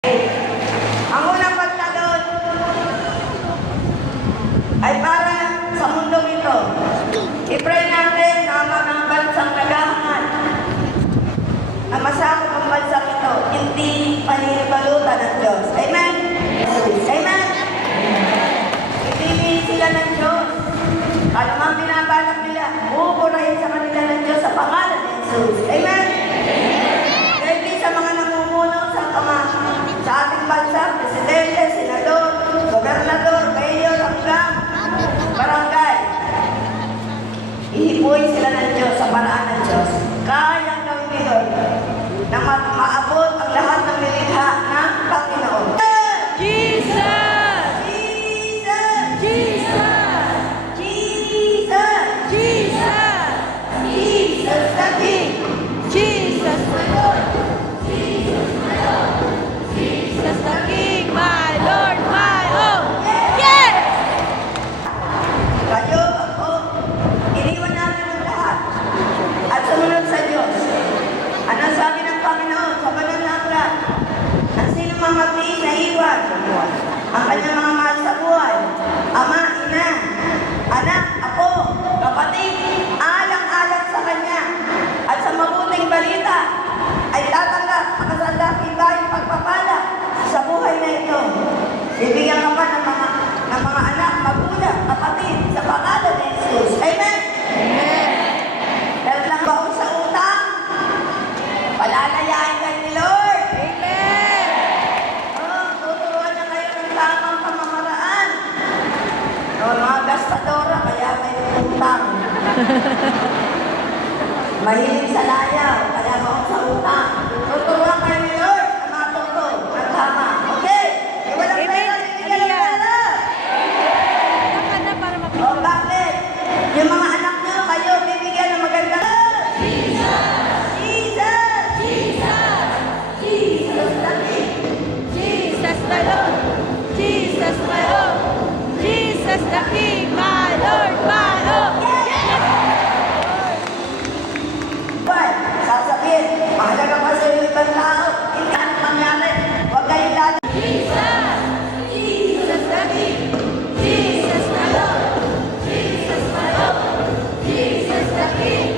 Ang unang pagtalon ay para sa mundong ito. I-pray natin na ang mga bansang nagahangat na masakot ang bansang ito, hindi paninibalutan ng Diyos. Amen? Amen? Ipili sila ng Diyos. Ano mang binabalak nila, buburahin sa kanila ng Diyos sa pangalan ni Jesus. Diyos. Ay tatanggap ang kasaldaking bayang pagpapala sa buhay na ito. Bibigyan ka pa ng mga, ng mga anak, magulang, kapatid, sa pangalan ni Jesus. Amen? Dahil lang ba sa utang? Palalayain kayo ni Lord. Amen! Oh, tuturuan na kayo ng tamang pamamaraan. Oh, mga gastadora, kaya kayo utang. Mahilig sa layaw, kaya maot sa utang. Tuturuan kayo ni Lord ang mga tungtong at tama. Okay? E walang pera, bibigyan ng pera. Nakanda para mapigil. O bakit? Yung mga anak nyo, kayo bibigyan ng maganda. Jesus! Jesus! Jesus! Jesus the King! Jesus the Lord! Jesus my Lord! Jesus the King! Amen.